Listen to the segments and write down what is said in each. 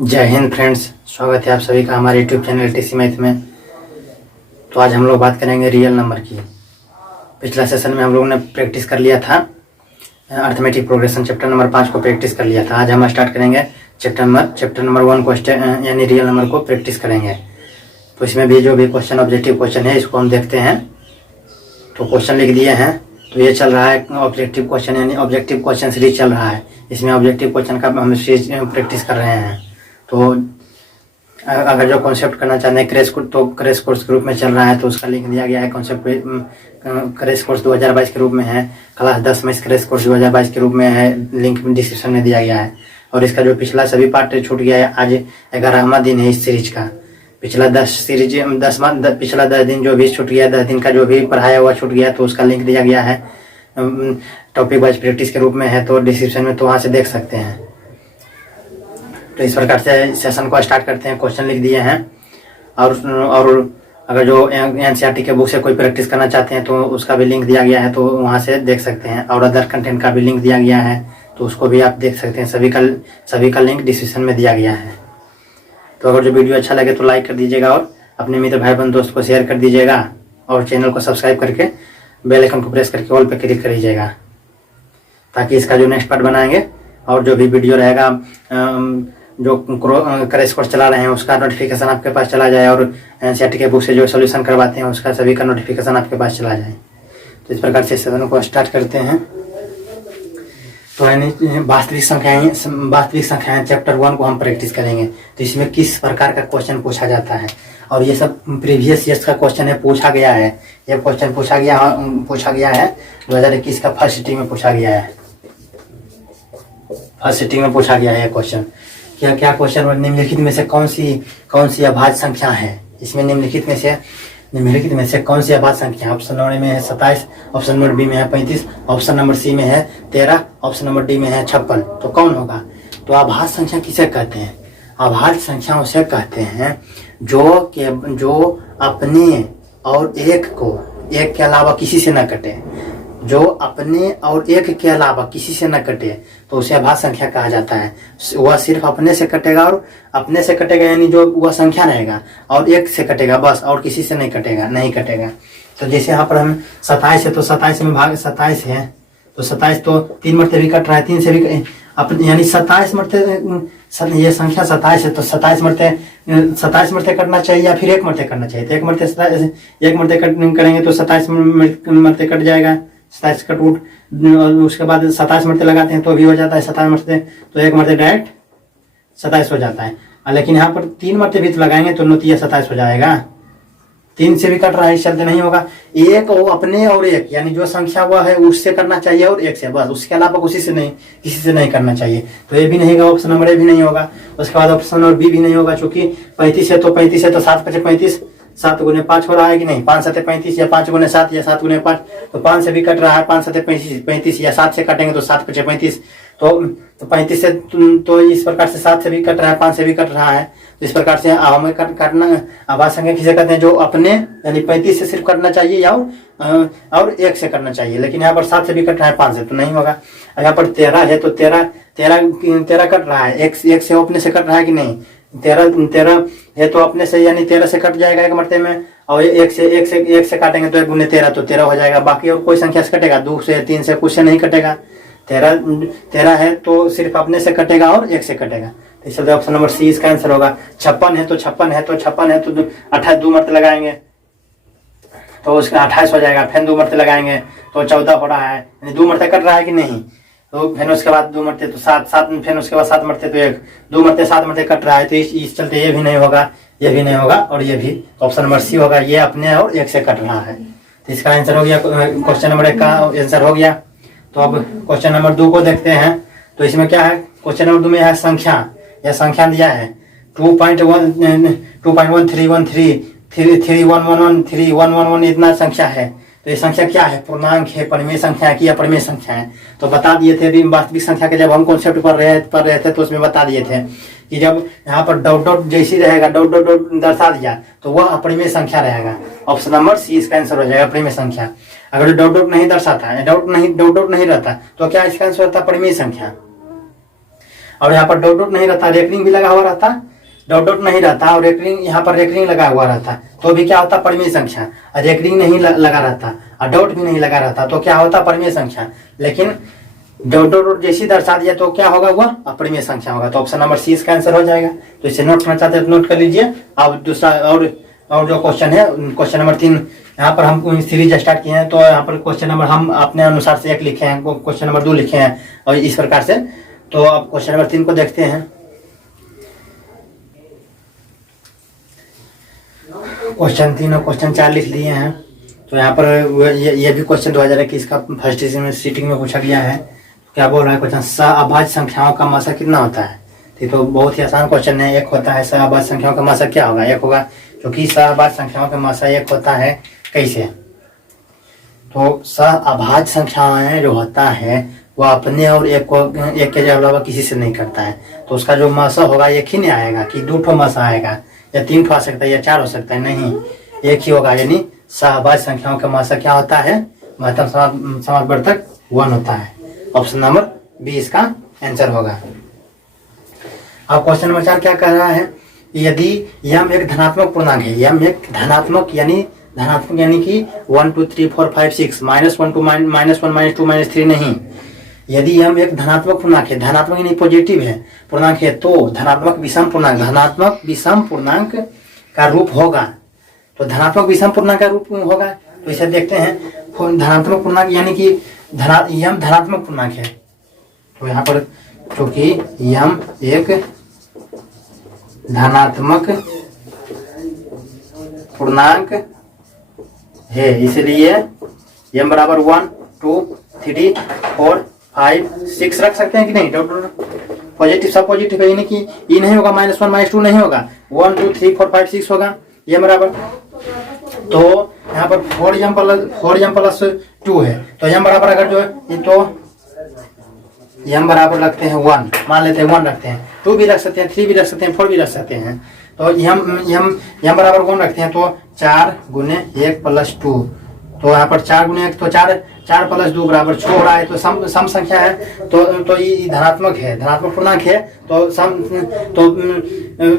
जय हिंद फ्रेंड्स, स्वागत है आप सभी का हमारे यूट्यूब चैनल टीसी मैथ में। तो आज हम लोग बात करेंगे रियल नंबर की। पिछला सेशन में हम लोगों ने प्रैक्टिस कर लिया था अर्थमेटिक प्रोग्रेशन चैप्टर नंबर 5 को प्रैक्टिस कर लिया था। आज हम स्टार्ट करेंगे चैप्टर नंबर 1 को यानी रियल नंबर को प्रैक्टिस करेंगे। तो इसमें भी जो भी क्वेश्चन ऑब्जेक्टिव क्वेश्चन है इसको हम देखते हैं। तो क्वेश्चन लिख दिए हैं। तो ये चल रहा है ऑब्जेक्टिव क्वेश्चन यानी ऑब्जेक्टिव क्वेश्चन सीरीज चल रहा है। इसमें ऑब्जेक्टिव क्वेश्चन का हम सीरीज प्रैक्टिस कर रहे हैं। तो अगर जो कॉन्सेप्ट करना चाहते हैं क्रैश कोर्स के रूप में चल रहा है तो उसका लिंक दिया गया है। कॉन्सेप्ट क्रैश कोर्स 2022 के रूप में है। क्लास 10 में क्रैश कोर्स 2022 के रूप में है, लिंक डिस्क्रिप्शन में दिया गया है। और इसका जो पिछला सभी पार्ट छूट गया है, आज 11वां दिन है इस सीरीज का। पिछला 10 दिन जो भी छूट गया, 10 दिन का जो भी पढ़ाया हुआ छूट गया, तो उसका लिंक दिया गया है टॉपिक वाइज प्रैक्टिस के रूप में है, तो डिस्क्रिप्शन में तो वहाँ से देख सकते हैं। तो इस प्रकार से सेशन को स्टार्ट करते हैं। क्वेश्चन लिख दिए हैं और अगर जो एनसीईआरटी के बुक से कोई प्रैक्टिस करना चाहते हैं तो उसका भी लिंक दिया गया है, तो वहाँ से देख सकते हैं। और अदर कंटेंट का भी लिंक दिया गया है, तो उसको भी आप देख सकते हैं। सभी का लिंक डिस्क्रिप्शन में दिया गया है। तो अगर जो वीडियो अच्छा लगे तो लाइक कर दीजिएगा और अपने मित्र भाई बंधु दोस्त को शेयर कर दीजिएगा और चैनल को सब्सक्राइब करके बेल आइकन को प्रेस करके ऑल पे क्लिक कर दीजिएगा, ताकि इसका जो नेक्स्ट पार्ट बनाएंगे और जो भी वीडियो रहेगा जो क्रैश कोर्स चला रहे हैं उसका नोटिफिकेशन आपके पास चला जाए, और एनसीईआरटी के बुक से जो सोल्यूशन करवाते हैं उसका सभी का नोटिफिकेशन आपके पास चला जाए। तो इस प्रकार से सेशन को स्टार्ट करते हैं। तो यानी वास्तविक संख्याएं चैप्टर 1 को हम प्रैक्टिस करेंगे। तो इसमें किस प्रकार का क्वेश्चन पूछा जाता है, और ये सब प्रीवियस ईयर्स का क्वेश्चन है, पूछा गया है। ये क्वेश्चन पूछा गया है 2021 का फर्स्ट सिटिंग में पूछा गया है। फर्स्ट सिटिंग में पूछा गया है क्वेश्चन। क्या क्वेश्चन निम्नलिखित में से कौन सी अभाज्य संख्या है। इसमें निम्नलिखित में से कौन सी अभाज्य संख्या। ऑप्शन नंबर में है 27, ऑप्शन नंबर बी में है 35, ऑप्शन नंबर सी में है 13, ऑप्शन नंबर डी में है 56। तो कौन होगा। तो अभाज्य संख्या किसे कहते हैं। अभाज्य संख्या उसे कहते हैं जो अपने और एक के अलावा किसी से न कटे। जो अपने और एक के अलावा किसी से न कटे तो उसे अभाज्य संख्या कहा जाता है। वह सिर्फ अपने से कटेगा, और अपने से कटेगा यानी जो वह संख्या रहेगा, और एक से कटेगा बस, और किसी से नहीं कटेगा। तो जैसे यहाँ पर हम 27 है तो 27 में भाग 27 है, तो 27 तो 3 मरते भी कट रहा है, 3 से भी यानी 27 मरते, ये संख्या 27 है तो 27 मरते कटना चाहिए या फिर 1 मरते करना चाहिए। तो 1 मरते करेंगे तो 27 मरते कट जाएगा। 27 कट उठ, उसके बाद 27 मरते लगाते हैं तो भी हो जाता है 27 मरते, तो 1 मरते डायरेक्ट 27 हो जाता है। लेकिन यहाँ पर 3 मरते भी तो लगाएंगे तो 9 27 हो जाएगा। 3 से भी कट रहा है, इस चलते नहीं होगा। एक और अपने और एक यानी जो संख्या हुआ है उससे करना चाहिए, और 1 से बस, उसके अलावा किसी से नहीं करना चाहिए। तो ये भी नहीं होगा, ऑप्शन नंबर ए भी नहीं होगा। उसके बाद ऑप्शन नंबर बी भी नहीं होगा, क्योंकि 35 है तो 7 × 35, 7 × 5 हो रहा है कि नहीं। 5 × 7 = 35 या 5 × 7 या 7 × 5, तो 5 से भी कट रहा है। 5 × 7 = 35 या 7 से काटेंगे तो 7 × 5 = 35। तो 35 से तो इस प्रकार से 7 से भी कट रहा है, 5 से भी कट रहा है। तो इस प्रकार से हमें काटना अभाज्य संख्या किसे कहते हैं, जो अपने यानी 35 से सिर्फ कटना चाहिए या और 1 से करना चाहिए। लेकिन यहाँ पर 7 से भी कट रहा है, 5 से तो नहीं होगा। यहाँ पर 13 है तो 13 कट रहा है, 1 से अपने से कट रहा है कि नहीं। 13 है तो अपने से यानी 13 से कट जाएगा 1 मरते में, और 1 से काटेंगे तो 1 × 13 तो 13 हो जाएगा। बाकी और कोई संख्या से कटेगा, 2 से 3 से कुछ से नहीं कटेगा। 13 है तो सिर्फ अपने से कटेगा और 1 से कटेगा। तो इसलिए ऑप्शन नंबर सी इसका आंसर होगा। 56 है तो 28 2 मरते लगाएंगे तो उसका 28 हो जाएगा। फिर 2 मरते लगाएंगे तो 14 हो रहा है, यानी 2 मरते कट रहा है कि नहीं। तो फिर उसके बाद 2 मरते तो 7, फिर उसके बाद 7 मरते तो 1, 2 मरते 7 मरते कट रहा है, तो इस चलते ये भी नहीं होगा, और ये भी। ऑप्शन नंबर सी होगा, ये अपने और 1 से कट रहा है। तो इसका आंसर हो गया, क्वेश्चन नंबर 1 का आंसर हो गया। तो अब क्वेश्चन नंबर 2 को देखते हैं। तो इसमें क्या है, क्वेश्चन नंबर 2 में है संख्या। यह संख्या दिया है 2.13113111311 इतना संख्या है। तो ये संख्या क्या है, पूर्णांक है, परिमेय संख्या है कि अपरिमेय संख्या है। तो बता दिए थे अभी वास्तविक संख्या के जब हम कॉन्सेप्ट पढ़ रहे थे तो उसमें बता दिए थे कि जब यहाँ पर डॉट जैसी रहेगा, डॉट दर्शा दिया तो वह अपरिमेय संख्या रहेगा। ऑप्शन नंबर सी इसका आंसर हो जाएगा, अपरिमेय संख्या। अगर डॉट नहीं दर्शाता है, डॉट नहीं रहता तो क्या इसका आंसर होता है, परिमेय संख्या। और यहाँ पर डॉट डॉट नहीं रहता, रेकरिंग भी लगा हुआ रहता, डॉट डॉट नहीं रहता और रेकरिंग यहाँ पर रेकरिंग लगा हुआ रहता, तो भी क्या होता परिमेय संख्या। और रेकरिंग नहीं लगा रहता और डॉट भी नहीं लगा रहता तो क्या होता परिमेय संख्या। लेकिन डॉट डॉट जैसी दर्शा दिया तो क्या होगा वह अपरिमेय संख्या होगा। तो ऑप्शन नंबर सी इसका आंसर हो जाएगा। तो इसे नोट करना चाहते हैं तो नोट कर लीजिए। अब दूसरा और जो क्वेश्चन है क्वेश्चन नंबर 3 यहाँ पर हम सीरीज स्टार्ट किए हैं। तो यहाँ पर क्वेश्चन नंबर हम अपने अनुसार से 1 लिखे हैं, क्वेश्चन नंबर 2 लिखे हैं और इस प्रकार से। तो अब क्वेश्चन नंबर 3 को देखते हैं। क्वेश्चन 3 और क्वेश्चन 4 लिख लिए हैं। तो यहाँ पर ये भी क्वेश्चन 2021 का फर्स्ट सीटिंग में पूछा गया है। क्या बोल रहा है क्वेश्चन, सअभाज्य संख्याओं का मासा कितना होता है। तो बहुत ही आसान क्वेश्चन है। 1 होता है सअभाज्य संख्याओं का मासा क्या होगा, 1 होगा, क्योंकि सअभाज्य संख्याओं का मासा 1 होता है। कैसे, तो सअभाज्य संख्याएं जो होता है वह अपने और एक के अलावा किसी से नहीं करता है। तो उसका जो मासा होगा 1 ही नहीं आएगा कि 2 ठो मासा आएगा या 3 ठो आ सकता है या 4 हो सकता है, नहीं 1 ही होगा। यानी सअभाज्य संख्याओं का मासा क्या होता है, महत्तम समावर्तक 1 होता है। ऑप्शन नंबर बी इसका आंसर होगा। अब क्वेश्चन नंबर 4 क्या कह रहा है, यदि यम एक धनात्मक पूर्णांक है, यम एक धनात्मक यानी कि 1 2 3 4 5 6 -1 to -1 -2 -3 नहीं। यदि यम एक धनात्मक पूर्णांक है, धनात्मक यानी पॉजिटिव है पूर्णांक है, तो धनात्मक विषम पूर्णांक का रूप होगा। तो धनात्मक विषम पूर्णांक का रूप होगा। तो इसे देखते हैं। धनात्मक पूर्णांक यानी कि यम धनात्मक पूर्णांक है। तो यहाँ पर चूंकि यम एक धनात्मक पूर्णांक है, इसलिए यम बराबर 1 2 3 4 5 6 रख सकते हैं कि नहीं। पॉजिटिव सब पॉजिटिव है, यानी कि ये नहीं होगा -1 -2 नहीं होगा, 1 2 3 4 5 6 होगा यम बराबर। तो यहाँ पर 4m प्लस 2 है। तो यम बराबर अगर जो है तो यम बराबर रखते हैं 1, मान लेते हैं 1 रखते हैं, 2 भी रख सकते हैं, 3 भी रख सकते हैं, 4 भी रख सकते हैं। तो यम बराबर 1 रखते हैं। तो 4 गुने 1 प्लस 2, तो यहाँ पर 4 गुने 1 तो 4 प्लस 2 बराबर 6 हो रहा है। तो सम संख्या है, तो ये धनात्मक है, धनात्मक पूर्णांक है। तो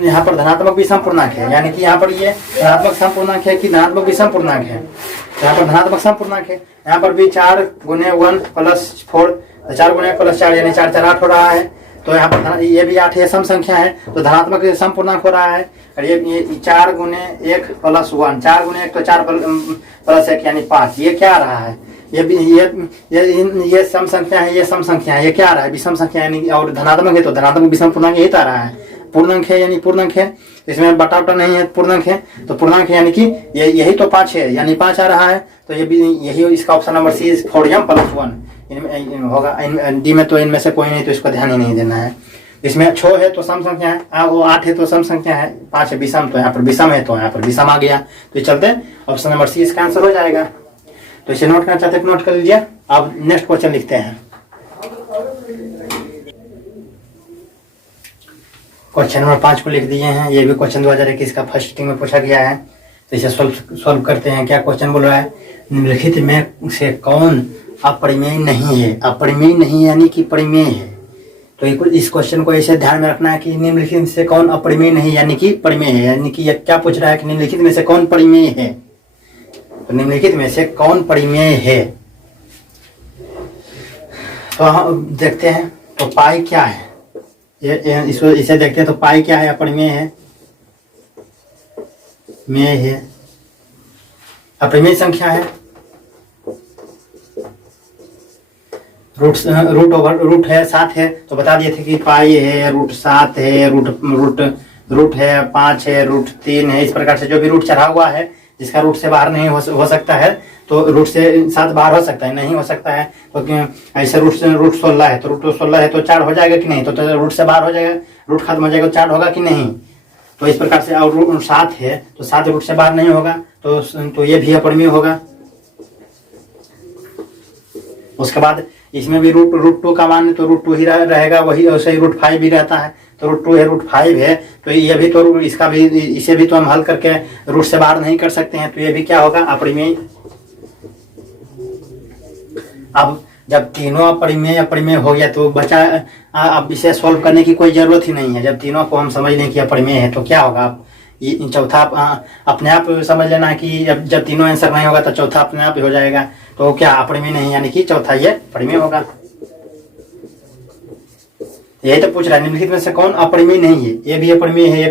यहाँ पर धनात्मक विषम पूर्णांक है, यानी कि यहाँ पर ये धनात्मक सम पूर्णांक है कि धनात्मक विषम पूर्णांक है। यहाँ पर धनात्मक सम पूर्णांक है। यहाँ पर भी 4 गुने 1 प्लस 4, 4 गुने 1 प्लस 4 यानी 4 4 8 हो रहा है। तो यहाँ पर ये भी 8 है, सम संख्या है, तो धनात्मक सम पूर्णांक हो रहा है। और ये 4 गुने 1 प्लस 1, 4 गुने 1 तो 4 प्लस 1 यानी 5। ये क्या आ रहा है, ये सम संख्या है, ये सम संख्या है, ये क्या आ रहा है विषम संख्या यानी, और धनात्मक है तो धनात्मक विषम पूर्णांक यही तो आ रहा है। पूर्णांक है यानी पूर्णांक है, इसमें बटा नहीं है, पूर्णांक है तो पूर्णांक है यानी कि यही तो 5 है, यानी 5 आ रहा है। तो ये भी यही इसका ऑप्शन नंबर सी 4m + 1 होगा। डी में तो इनमें से कोई नहीं, तो इसको ध्यान ही नहीं देना है। इसमें 6 है तो सम संख्या है, वो 8 है तो सम संख्या है, 5 है विषम, तो यहाँ पर विषम है तो यहाँ पर विषम आ गया। तो चलते ऑप्शन नंबर सी इसका आंसर हो जाएगा। तो इसे नोट करना चाहते हैं नोट कर लीजिए। अब नेक्स्ट क्वेश्चन लिखते हैं। क्वेश्चन नंबर 5 को लिख दिए हैं। ये भी क्वेश्चन 2021 का फर्स्ट सीटिंग में पूछा गया है। तो इसे सॉल्व करते हैं। क्या क्वेश्चन बोल रहा है, निम्नलिखित में से कौन अपरिमेय नहीं है। अपरिमेय नहीं यानी कि परिमेय है। तो इस क्वेश्चन को ऐसे ध्यान में रखना है कि निम्नलिखित से कौन अपरिमेय नहीं यानी कि परिमेय है। यानी कि यह क्या पूछ रहा है कि निम्नलिखित में से कौन परिमेय है। तो निम्नलिखित में से कौन परिमेय है, तो हम देखते हैं। तो पाई क्या है, इसे देखते हैं। तो पाई क्या है, अपरिमेय है, मेय है, अपरिमेय संख्या है। रूट है 7 है, तो बता दिए थे कि पाई है, रूट 7 है, रूट है 5 है, रूट 3 है। इस प्रकार से जो भी रूट चढ़ा हुआ है जिसका रूट से बाहर नहीं हो सकता है, तो रूट से 7 बाहर हो सकता है, नहीं हो सकता है। तो ऐसे रूट 16 है, तो रूट 16 है तो 4 हो जाएगा कि नहीं, तो रूट से बाहर हो जाएगा, रूट खत्म हो जाएगा तो 4 होगा कि नहीं। तो इस प्रकार से, और रूट 7 है तो 7 रूट से बाहर नहीं होगा, तो ये भी अपरिमेय होगा। उसके बाद इसमें भी रूट 2 का मान, तो रूट 2 ही रहेगा, वही वैसे ही रूट 5 भी रहता है। तो रूट 2 है, रूट 5 है, तो ये भी तो इसका भी, इसे भी तो हम हल करके रूट से बाहर नहीं कर सकते हैं, तो ये भी क्या होगा, अपरिमेय। अब जब तीनों अपरिमेय अपरिमेय हो गया तो बचा, अब इसे सॉल्व करने की कोई जरूरत ही नहीं है। जब तीनों को हम समझ लें कि अपरिमेय है तो क्या होगा, आप ये चौथा अपने आप समझ लेना है कि जब तीनों आंसर नहीं होगा तो चौथा अपने आप ही हो जाएगा। तो क्या अपरिमेय नहीं, यानी कि चौथा ये परिमेय होगा। यही तो पूछ रहा है, निम्नलिखित में से कौन अपरिमेय नहीं है। ये भी अपरिमेय है, ये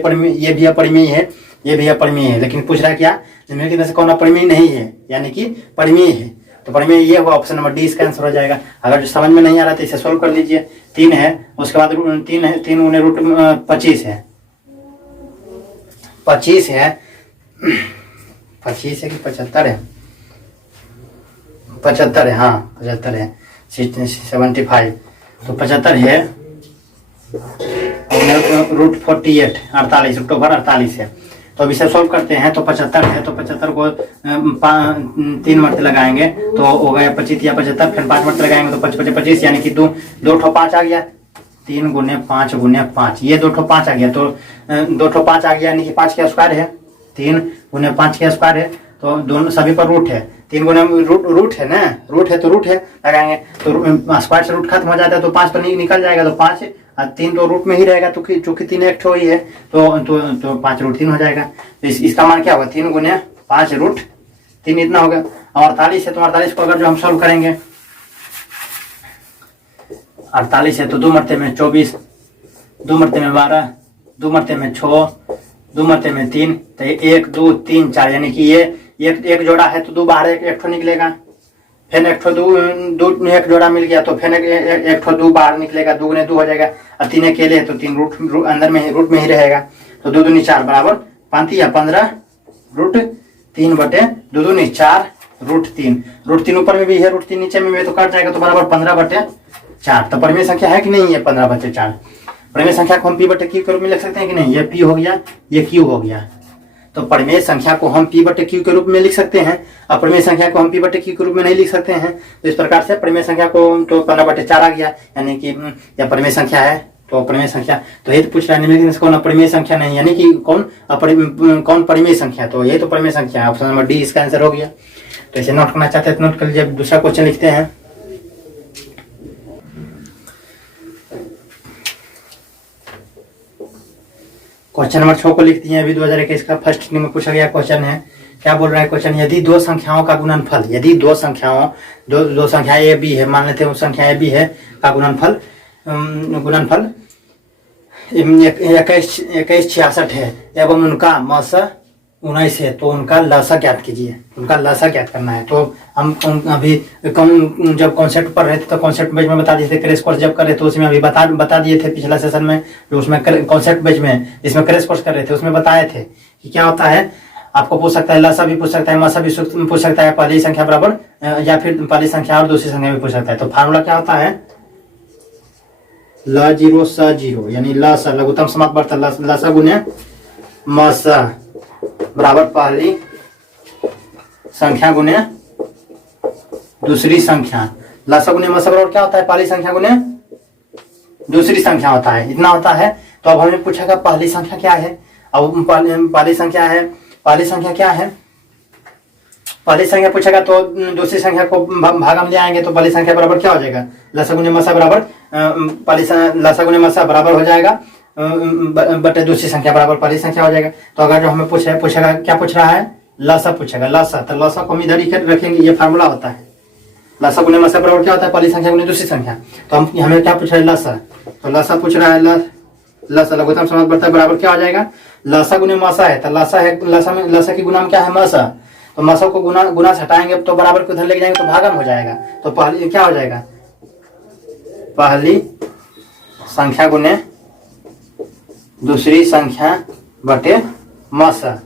भी अपरिमेय है, ये भी अपरिमेय है, लेकिन पूछ रहा है क्या, निम्नलिखित में से कौन अपरिमेय नहीं है, यानी कि परिमेय है। तो परिमेय ये होगा, ऑप्शन नंबर डी इसका आंसर हो जाएगा। अगर जो समझ में नहीं आ रहा तो इसे सोल्व कर लीजिए। 3 है, उसके बाद 3 है, 3 गुने रूट 25 है, 25 है, 25 है कि 75 है, 75 है, हाँ 75 है, 75, तो 75 है, रूट 48 48, अक्टूबर 48 है। तो अब इसे सोल्व करते हैं। तो 75 है, तो 75 को 3 मरते लगाएंगे तो हो गया 25 या 75, फिर 5 मरते लगाएंगे तो 25 25, यानी कि 2 ठो 5 आ गया। 3 गुने 5 गुने 5, ये 2 ठो 5 आ गया, तो 2 ठो 5 आ गया, यानी कि 5 का स्क्वायर है। 3 गुने 5 का स्क्वायर है, तो दोनों सभी पर रूट है। 3 गुने रूट है ना, रूट है तो रूट है लगाएंगे, तो स्क्वायर से रूट खत्म हो जाता है, तो 5 तो निकल जाएगा, तो 5 3 तो रूट में ही रहेगा, तो चूंकि 3 एक ठो ही है तो 5 रूट 3 हो जाएगा। तो इसका मान क्या होगा, 3 गुने 5 रूट 3 इतना होगा। और 48 है, तो 48 को अगर जो हम सॉल्व करेंगे, 48 है तो 2 मरते में 24, 2 मरते में 12, 2 मरते में 6, 2 मरते में 3, तो 1 2 3 4, यानी कि ये एक जोड़ा है तो 2 बाहर एक ठो निकलेगा, फिर एक ठो 2 एक जोड़ा मिल गया तो फिर एक ठो 2 बाहर निकलेगा, 2 गुने 2 हो जाएगा। और 3 अकेले है तो 3 रूट अंदर में रूट में ही रहेगा, तो 2 दूनी 4 बराबर 5 या 15 रूट 3 बटे 2 दूनी 4 रूट 3। रूट 3 ऊपर में भी है, रूट 3 नीचे में भी, तो कट जाएगा, तो बराबर 15 बटे 4। तो परिमेय संख्या है कि नहीं है 15 बटे 4। परिमेय संख्या को हम पी बटे क्यू के रूप में लिख सकते हैं कि नहीं, ये पी हो गया, ये क्यू हो गया। तो परिमेय संख्या को हम पी बटे क्यू के रूप में लिख सकते हैं, और परिमेय संख्या को हम पी बटे क्यू के रूप में नहीं लिख सकते हैं। तो इस प्रकार से परिमेय संख्या को तो 15 बटे 4 आ गया, यानी कि यह परिमेय संख्या है। तो अपरिमेय संख्या, तो ये तो पूछ रहा है निम्नलिखित में से कौन अपरिमेय संख्या नहीं, यानी कि कौन परिमेय संख्या, तो ये तो परिमेय संख्या है। ऑप्शन नंबर डी इसका आंसर हो गया। तो इसे नोट करना चाहते हैं तो नोट कर लीजिए। दूसरा क्वेश्चन लिखते हैं। क्वेश्चन नंबर 6 को लिखती हैं। अभी 2021 का फर्स्ट में पूछा गया क्वेश्चन है। क्या बोल रहा है क्वेश्चन, यदि दो संख्याओं का गुणनफल, यदि दो संख्याएं ए बी है, मान लेते हैं वो संख्या ए बी है, का गुणनफल 2166 है एवं उनका मसा 19 है, तो उनका लसा ज्ञात कीजिए। उनका लसा ज्ञात करना है। तो हम अभी जब कॉन्सेप्ट पढ़ रहे थे तो कॉन्सेप्ट बेच में बता दिए थे, क्रैश कोर्स जब कर रहे थे उसमें अभी बता दिए थे पिछला सेशन में, जो उसमें कॉन्सेप्ट बेच में जिसमें क्रैश कोर्स कर रहे थे उसमें बताए थे कि क्या होता है। आपको पूछ सकता है, लसा भी पूछ सकता है, मसा भी पूछ सकता है, पहली संख्या बराबर या फिर पहली संख्या और दूसरी संख्या भी पूछ सकता है। तो फार्मूला क्या होता है, ल जीरो स जीरो, यानी लसा लघुत्तम समाप्त बढ़ता लसा गुने मसा बराबर पहली संख्या गुने दूसरी संख्या। लसा गुने मसा बराबर क्या होता है, पहली संख्या गुने दूसरी संख्या होता है, इतना होता है। तो अब हमें पूछेगा पहली संख्या क्या है। अब पहली संख्या है, पहली संख्या क्या है, पहली संख्या पूछेगा तो दूसरी संख्या को भाग हम ले आएंगे, तो पहली संख्या बराबर क्या हो जाएगा, लसा गुने मसा बराबर लसा गुने मसा बराबर हो जाएगा बटे दूसरी संख्या बराबर पहली संख्या हो जाएगा। तो अगर जो हमें पूछेगा क्या पूछ रहा है, लसा पूछेगा, लसा, तो लसा को हम इधर ही रखेंगे, ये फार्मूला होता है। लसा गुने मसा बराबर क्या होता है, पहली संख्या गुने दूसरी संख्या। तो हम हमें क्या पूछ रहा है, लसा, तो लसा पूछ रहा है, लसा लघुत्तम समाप्त बढ़ता है बराबर क्या हो जाएगा, लसा गुने मसा है, तो लसा है, लसा की गुना में क्या है, मसा, तो मसा को गुना से हटाएंगे तो बराबर को उधर लेके जाएंगे तो भागम हो जाएगा। तो पहली क्या हो जाएगा, पहली संख्या गुने दूसरी संख्या बटे मसा,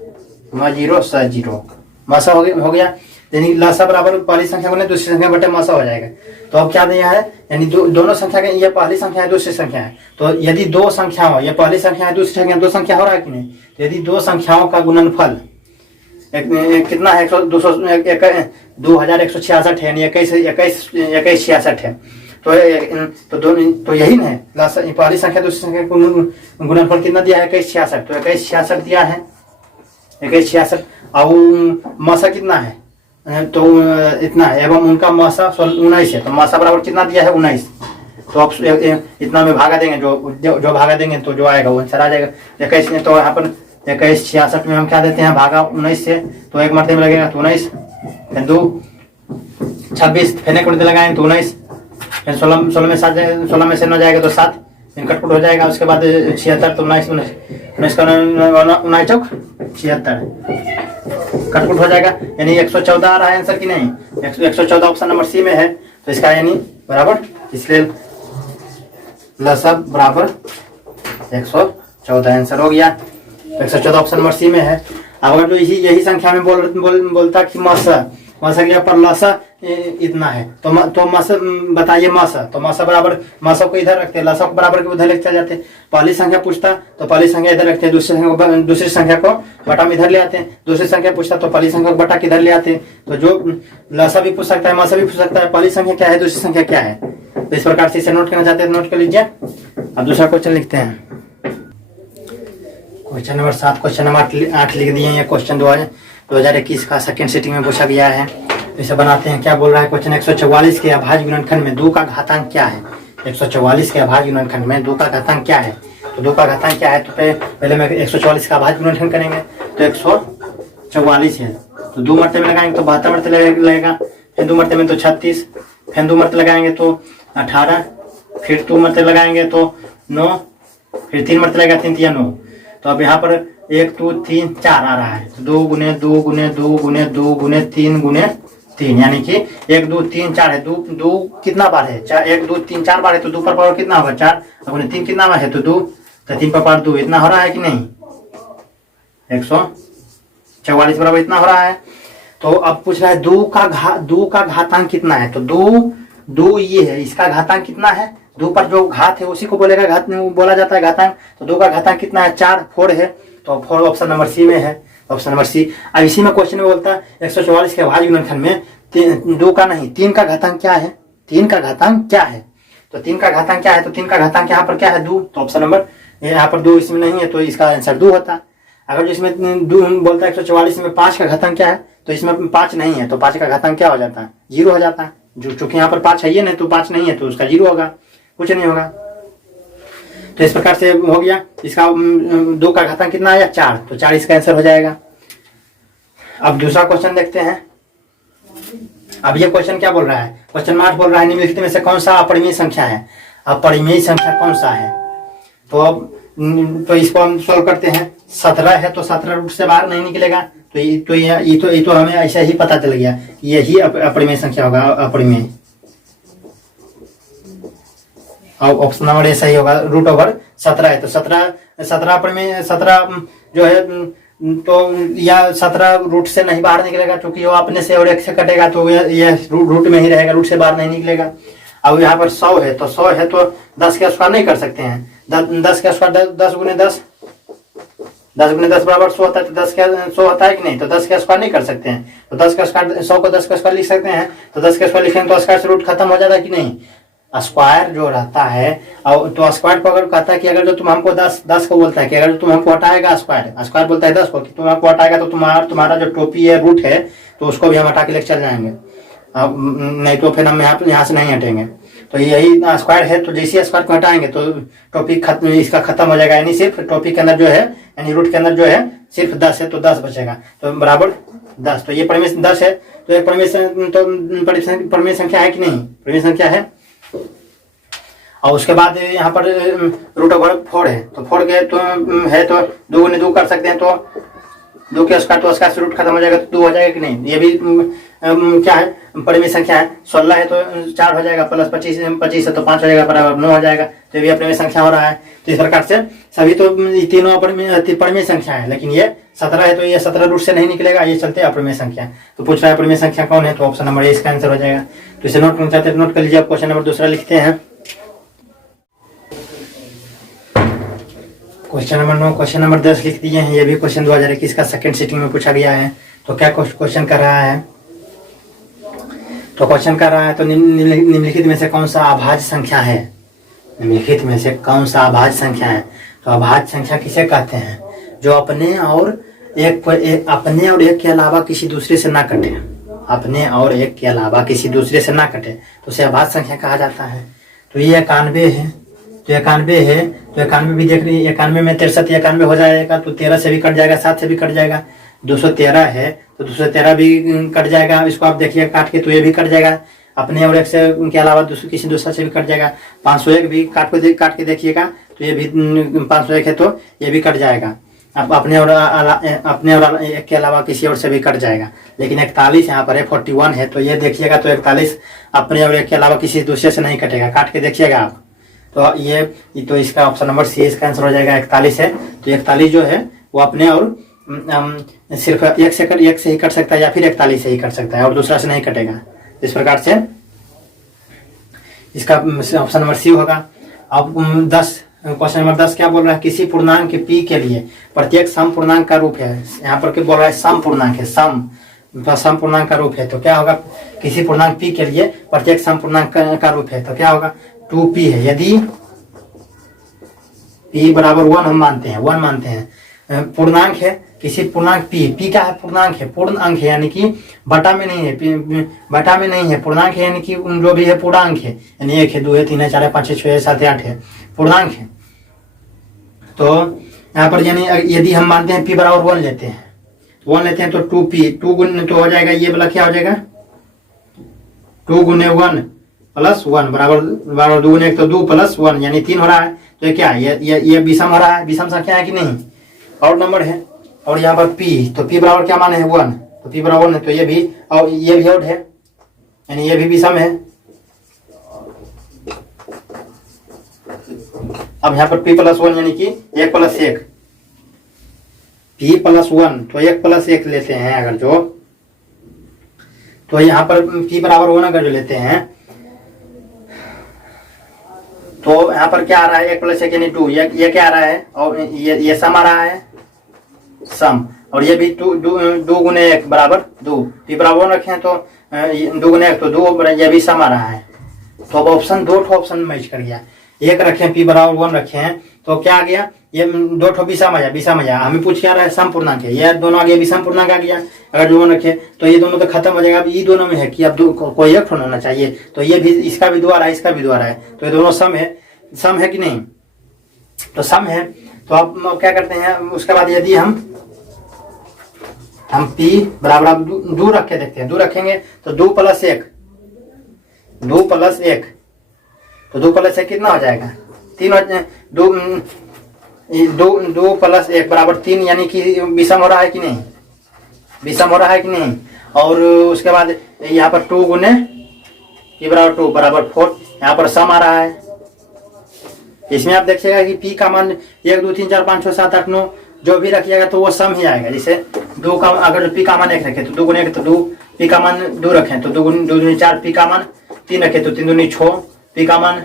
जीरो स जीरो, मसा हो गया, यानी लसा बराबर पहली संख्या गुने दूसरी संख्या बटे मसा हो जाएगा। तो अब क्या दिया है, यानी दोनों संख्या के, ये पहली संख्या है दूसरी संख्या है, तो यदि दो संख्या हो, ये पहली संख्या है दूसरी संख्या, दो संख्या हो रहा है कि नहीं, तो यदि दो संख्याओं का गुणनफल कितना है, 2166 है, यानी 2166 है, तो यही ना है, पहली संख्या दूसरी संख्या गुणनफल कितना दिया है, 2166, तो 2166 दिया है, 2166। और मसा कितना है, तो इतना है, एवं उनका मासा 19 है, तो मासा बराबर कितना दिया है 19। तो अब इतना में भागा देंगे, जो भागा देंगे तो जो आएगा वो आंसर आ जाएगा। 21 में तो यहाँ पर 21 66 में हम क्या देते हैं, भागा 19 से, तो एक मरते में लगेगा तो 19, फिर 2 26, फिर एक मरते लगाएंगे तो 19, फिर 16 में 7, 16 में से 9 जाएगा तो 7, फिर कटकुट हो जाएगा। उसके बाद 76, तो 19 का 19 चौक 76 कटकुट हो जाएगा, यानी 114 आ रहा है आंसर कि नहीं। 114 ऑप्शन नंबर सी में है, तो इसका यानी बराबर, इसलिए लसा बराबर 114 आंसर हो गया। 114 ऑप्शन नंबर सी में है। अगर जो यही संख्या में बोलता कि मासा के पर लसा इतना है, तो मासा बताइए मासा, तो मासा बराबर, मासा को इधर रखते हैं, लसा को बराबर के उधर लेके चले जाते हैं। पहली संख्या पूछता तो पहली संख्या इधर रखते हैं, दूसरी संख्या को बटा में इधर ले आते हैं। दूसरी संख्या पूछता तो पहली संख्या को बटा किधर ले आते हैं। तो जो लसा भी पूछ सकता है, मासा भी पूछ सकता है, पहली संख्या क्या है, दूसरी संख्या क्या है। तो इस प्रकार से इसे नोट करना चाहते हैं तो नोट कर लीजिए। अब दूसरा क्वेश्चन लिखते हैं, क्वेश्चन नंबर 7, क्वेश्चन नंबर 8 लिख दिए। ये क्वेश्चन 2021 का सेकंड सिटिंग में पूछा गया है। इसे बनाते हैं। क्या बोल रहा है क्वेश्चन, 144 के अभाज्य गुणनखंड में 2 का घातांक क्या है। 144 के अभाज्य गुणनखंड में 2 का घातांक क्या है। तो 2 का घातांक क्या है, तो पहले मैं 144 का अभाज्य गुणनखंड करेंगे, तो 144 है, तो 2 मरते में लगाएंगे तो 72 मरते लगेगा, फिर 2 मरते में तो 36, फिर 2 मरते लगाएंगे तो 18, फिर 2 मरते लगाएंगे तो 9, फिर 3 मरते लगेगा 3 9। तो अब यहाँ पर 1 2 3 4 आ रहा है, तो 2 गुने 2 गुने 2 गुने 2 गुने 3 गुने 3, यानी कि 1 2 3 4 है। 2 कितना बार है, 1 2 3 4 बार है, तो 2 पर पावर कितना होगा 4, गुने 3 कितना बार है तो 2, तो 3 पर पावर 2, इतना हो रहा है कि नहीं, 144 बराबर इतना हो रहा है। तो अब पूछ रहा है 2 का घातांक कितना है। तो 2 ये है, इसका घातांक कितना है, 2 पर जो घात है उसी को बोलेगा घात बोला जाता है घातांक। तो 2 का घातांक कितना है, 4 है, तो 4 ऑप्शन नंबर सी में है, ऑप्शन नंबर सी। अब इसी में क्वेश्चन में बोलता है 144 के अभाज्य गुणनखंड में 2 का नहीं 3 का घातांक क्या है। 3 का घातांक क्या है, तो 3 का घातांक क्या है, तो 3 का घातांक यहाँ पर क्या है 2, तो ऑप्शन नंबर यहाँ पर 2 इसमें नहीं है, तो इसका आंसर 2 होता। अगर जो इसमें 2 बोलता है 144 में 5 का घातांक क्या है, तो इसमें 5 नहीं है, तो 5 का घातांक क्या हो जाता है, 0 हो जाता है। जो चूंकि यहाँ पर 5 है ये नहीं, तो 5 नहीं है, तो उसका 0 होगा, कुछ नहीं होगा। तो इस प्रकार से हो गया। इसका 2 का घातांक कितना आया 4, तो 4 इसका आंसर हो जाएगा। अब दूसरा क्वेश्चन देखते हैं। अब ये क्वेश्चन क्या बोल रहा है, क्वेश्चन 8 बोल रहा है निम्नलिखित में से कौन सा अपरिमेय संख्या है। अपरिमेय संख्या कौन सा है, तो अब तो इसको हम सोल्व करते हैं। 17 है, तो 17 रूट से बाहर नहीं निकलेगा, तो ये तो हमें ऐसा ही पता चल गया, यही अपरिमेय संख्या होगा, अपरिमेय। ऑप्शन नंबर ए सही होगा, √17 है, तो 17 अपरिमेय, 17 जो है तो या 17 रूट से नहीं बाहर निकलेगा, क्योंकि वो अपने से और 1 से कटेगा, तो ये रूट में ही रहेगा, रूट से बाहर नहीं निकलेगा। अब यहाँ पर 100 है, तो 100 है तो 10 के स्क्वायर नहीं कर सकते हैं। 10 के स्क्वायर 10 गुने 10 बराबर 100 होता है, तो 10 का 100 होता है कि नहीं, तो 10 का स्क्वायर नहीं कर सकते हैं। तो 10 का स्क्वायर 100 को 10 का स्क्वायर लिख सकते हैं, तो 10 का स्क्वायर लिखेंगे तो स्क्वायर से रूट खत्म हो जाता है कि नहीं। स्क्वायर जो रहता है, और तो स्क्वायर को अगर कहता है कि अगर जो तुम हमको 10 को बोलता है कि अगर तुम हमको हटाएगा, स्क्वायर बोलता है 10 को कि तुम हमको हटाएगा, तो तुम्हारा जो टोपी है रूट है, तो उसको भी हम हटा के लेके चल जाएंगे, नहीं तो फिर हम यहाँ से नहीं हटेंगे। तो यही स्क्वायर है, तो जैसे स्क्वायर को हटाएंगे तो टोपी इसका खत्म हो जाएगा, यानी सिर्फ टोपी के अंदर जो है, यानी रूट के अंदर जो है सिर्फ 10 है, तो 10 बचेगा, तो बराबर 10। तो ये परिमेय 10 है, तो एक परिमेय संख्या है कि नहीं, परिमेय संख्या है। और उसके बाद यहाँ पर √4 है, तो 4 के तो है, तो 2 गुने 2 कर सकते हैं, तो 2 के स्क्वायर, तो स्क्वायर से रूट खत्म हो जाएगा, तो 2 हो जाएगा कि नहीं। ये भी क्या है, परिमेय संख्या है। 16 है तो 4 हो जाएगा, प्लस 25 है तो 5 हो जाएगा, बराबर 9 हो जाएगा, तो ये भी अपरिमेय संख्या हो रहा है। तो इस प्रकार से सभी तो तीनों परिमेय संख्या है, लेकिन ये 17 है, तो ये 17 रूट से नहीं निकलेगा, ये चलते अपरिमेय संख्या। तो पूछ रहा है अपरिमेय संख्या कौन है, तो ऑप्शन नंबर ए इसका आंसर हो जाएगा। तो इसे नोट करना चाहते हैं नोट कर लीजिए। क्वेश्चन नंबर दूसरा लिखते हैं। क्वेश्चन नंबर 9, क्वेश्चन नंबर 10 लिख दिए हैं। ये भी क्वेश्चन 2021 का सेकंड सिटिंग में पूछा गया है। तो क्या क्वेश्चन कर रहा है, तो क्वेश्चन कर रहा है तो निम्नलिखित में से कौन सा अभाज्य संख्या है। निम्नलिखित में से कौन सा अभाज्य संख्या है। तो अभाज्य संख्या किसे कहते हैं, जो अपने और एक के अलावा किसी दूसरे से ना कटे, अपने और एक के अलावा किसी दूसरे से ना कटे तो उसे अभाज्य संख्या कहा जाता है। तो ये 91 है, तो 91 है, तो 91 भी देख रही है, 91 में 63 91 हो जाएगा तो 13 से भी कट जाएगा, 7 से भी कट जाएगा। 213 है तो 213 भी कट जाएगा, इसको आप देखिए काट के, तो ये भी कट जाएगा अपने और एक से के अलावा किसी दूसरा से भी कट जाएगा। 501 भी काट के देखिएगा तो ये भी 501 है तो ये भी कट जाएगा, अब अपने और एक के अलावा किसी और से भी कट जाएगा। लेकिन 41 यहाँ पर है, 41 है तो ये देखिएगा तो 41 अपने और एक के अलावा किसी दूसरे से नहीं कटेगा, काट के देखिएगा आप। तो ये तो इसका ऑप्शन नंबर सी इसका आंसर हो जाएगा। 41 है तो 41 जो है वो अपने और सिर्फ एक से ही कट सकता है या फिर 41 से ही कट सकता है और दूसरा से नहीं कटेगा। इस प्रकार से इसका ऑप्शन नंबर सी होगा। अब 10 क्वेश्चन नंबर 10 क्या बोल रहा है, किसी पूर्णांक के p के लिए प्रत्येक सम पूर्णांक का रूप है। यहाँ पर क्या बोल रहा है, सम पूर्णांक है, सम पूर्णांक का रूप है। तो क्या होगा, किसी पूर्णांक p के लिए प्रत्येक सम पूर्णांक का रूप है तो क्या होगा 2p है। यदि p बराबर 1 हम मानते हैं, 1 मानते हैं, पूर्णांक है किसी पूर्णांक p क्या है, पूर्णांक है, पूर्ण अंक है, यानी कि बटा में नहीं है, बटा में नहीं है, पूर्णांक है यानी कि जो भी है पूर्णांक है, यानी 1 है 2 है 3 है 4 है 5 है 6 है 7 है 8 है, पूर्णांक है। तो यहाँ पर यानी यदि हम मानते हैं p बराबर 1 लेते हैं, 1 लेते हैं तो 2p 2 गुने तो हो जाएगा, ये वाला क्या हो जाएगा 2 गुने 1 प्लस 1 बराबर 2 गुने 1 तो 2 प्लस 1 यानी 3 हो रहा है। तो ये क्या है, ये विषम हो रहा है, विषम संख्या है कि नहीं, और नंबर है। और यहाँ पर p, तो p बराबर क्या माने है 1, तो p बराबर 1 है तो ये भी, और ये भी आउट है यानी ये भी विषम है। अब यहाँ पर p प्लस 1 यानी कि 1 प्लस 1, p प्लस 1 तो 1 प्लस 1 लेते हैं अगर जो, तो यहाँ पर p बराबर 1 अगर जो लेते हैं तो यहाँ पर क्या आ रहा है 1 प्लस 1 यानी 2, ये क्या आ रहा है, और ये सम आ रहा है, सम, और ये भी 2 गुने 1 बराबर 2, p बराबर 1 रखे हैं तो 2 गुने 1 तो 2, ये भी सम आ रहा है। तो अब ऑप्शन 2 ऑप्शन मैच कर गया, 1 रखे p बराबर 1 रखे हैं तो क्या आ गया, ये 2 विषम आ जाए, हमें पूछ क्या रहा है सम पूर्णांक है, ये दोनों आ गया विषम पूर्णांक आ गया। अगर जो रखे तो ये दोनों तो खत्म हो जाएगा। अब ये दोनों में है कि अब कोई एक होना चाहिए, तो ये भी इसका भी द्वारा है इसका भी द्वारा है, तो ये दोनों सम है कि नहीं, तो सम है। तो अब क्या करते हैं, उसके बाद यदि हम p बराबर अब 2 रख के देखते हैं, 2 रखेंगे तो 2 प्लस 1 तो 2 प्लस 1 कितना हो जाएगा 3, 2 प्लस 1 बराबर 3 यानी कि विषम हो रहा है कि नहीं, विषम हो रहा है कि नहीं। और उसके बाद यहाँ पर 2 गुने p बराबर 2 बराबर 4, यहाँ पर सम आ रहा है। इसमें आप देखिएगा कि p का मान 1 2 3 4 5 6 7 8 9 जो भी रखिएगा तो वो सम ही आएगा। जैसे 2 का अगर p का मान 1 रखे तो 2 गुने 1 तो 2, p का मान 2 रखें तो 2 गुने 4, p का मान 3 रखे तो 3 दूनी 6, p का मान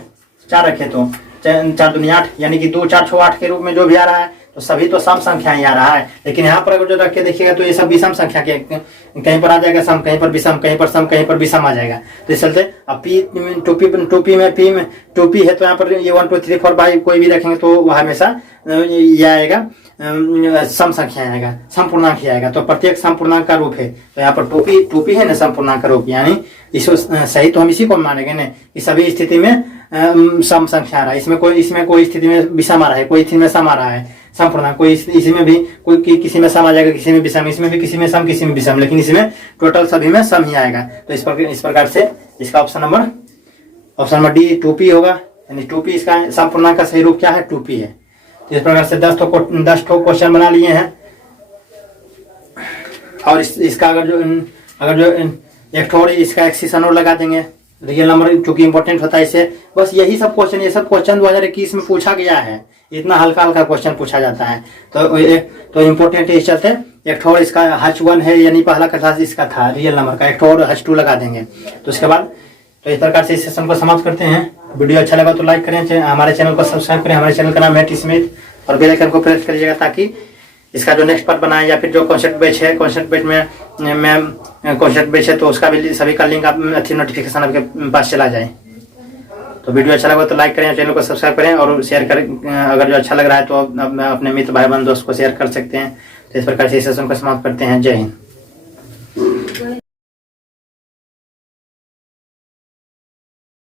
4 रखे तो 4 दूनी 8, यानी कि 2 4 6 8 के रूप में जो भी आ रहा है तो सभी तो सम संख्याएं आ रहा है। लेकिन यहाँ पर अगर जो रख के देखिएगा तो ये सब विषम संख्या के, कहीं पर आ जाएगा सम, कहीं पर विषम, कहीं पर सम, कहीं पर विषम आ जाएगा। तो इस चलते अब p में 2p है तो यहाँ पर ये 1 2 3 4 5 कोई भी रखेंगे तो वह हमेशा ये आएगा सम संख्या आएगा, सम पूर्णांक ही आएगा। तो प्रत्येक सम पूर्णांक का रूप है, तो यहाँ पर 2p है ना सम पूर्णांक का रूप, यानी इसको सही तो हम इसी को मानेंगे ना कि सभी स्थिति में सम संख्या आ रहा है। इसमें कोई स्थिति में विषम आ रहा है, कोई स्थिति में सम आ रहा है सम पूर्णांक, कोई इसमें भी कोई किसी में सम आ जाएगा, किसी में विषम, इसमें भी किसी में सम किसी में विषम, लेकिन इसमें टोटल सभी में सम ही आएगा। तो इस प्रकार से इसका ऑप्शन नंबर डी 2p होगा, यानी 2p इसका सम पूर्णांक का सही रूप क्या है 2p है। तो इस प्रकार से 10 क्वेश्चन बना लिए हैं। और इसका अगर जो एक थोड़ी इसका एक्सीसन और लगा देंगे, रियल नंबर चूंकि इंपॉर्टेंट होता है इससे, बस यही सब क्वेश्चन, ये सब क्वेश्चन 2021 में पूछा गया है, इतना हल्का क्वेश्चन पूछा जाता है। तो इम्पोर्टेंट है, इस चलते एक और इसका H1 है यानी पहला क्लास इसका था रियल नंबर का, एक और H2 लगा देंगे। तो उसके बाद तो इस प्रकार से इस सेशन को समाप्त करते हैं। वीडियो अच्छा लगा तो लाइक करें, हमारे चैनल को सब्सक्राइब करें। हमारे चैनल का नाम है टी स्मिथ, और बेल आइकन को प्रेस करिएगा ताकि इसका जो नेक्स्ट पार्ट बनाए या फिर जो कॉन्सेप्ट बेच है, कॉन्सेप्ट बेच है तो उसका भी सभी का लिंक आप अच्छी नोटिफिकेशन आपके पास चला जाए। तो वीडियो अच्छा लगा तो लाइक करें, चैनल को सब्सक्राइब करें और शेयर करें। अगर जो अच्छा लग रहा है तो अपने मित्र भाई बंधु दोस्त को शेयर कर सकते हैं। तो इस प्रकार से इस सेशन को समाप्त करते हैं। जय हिंद।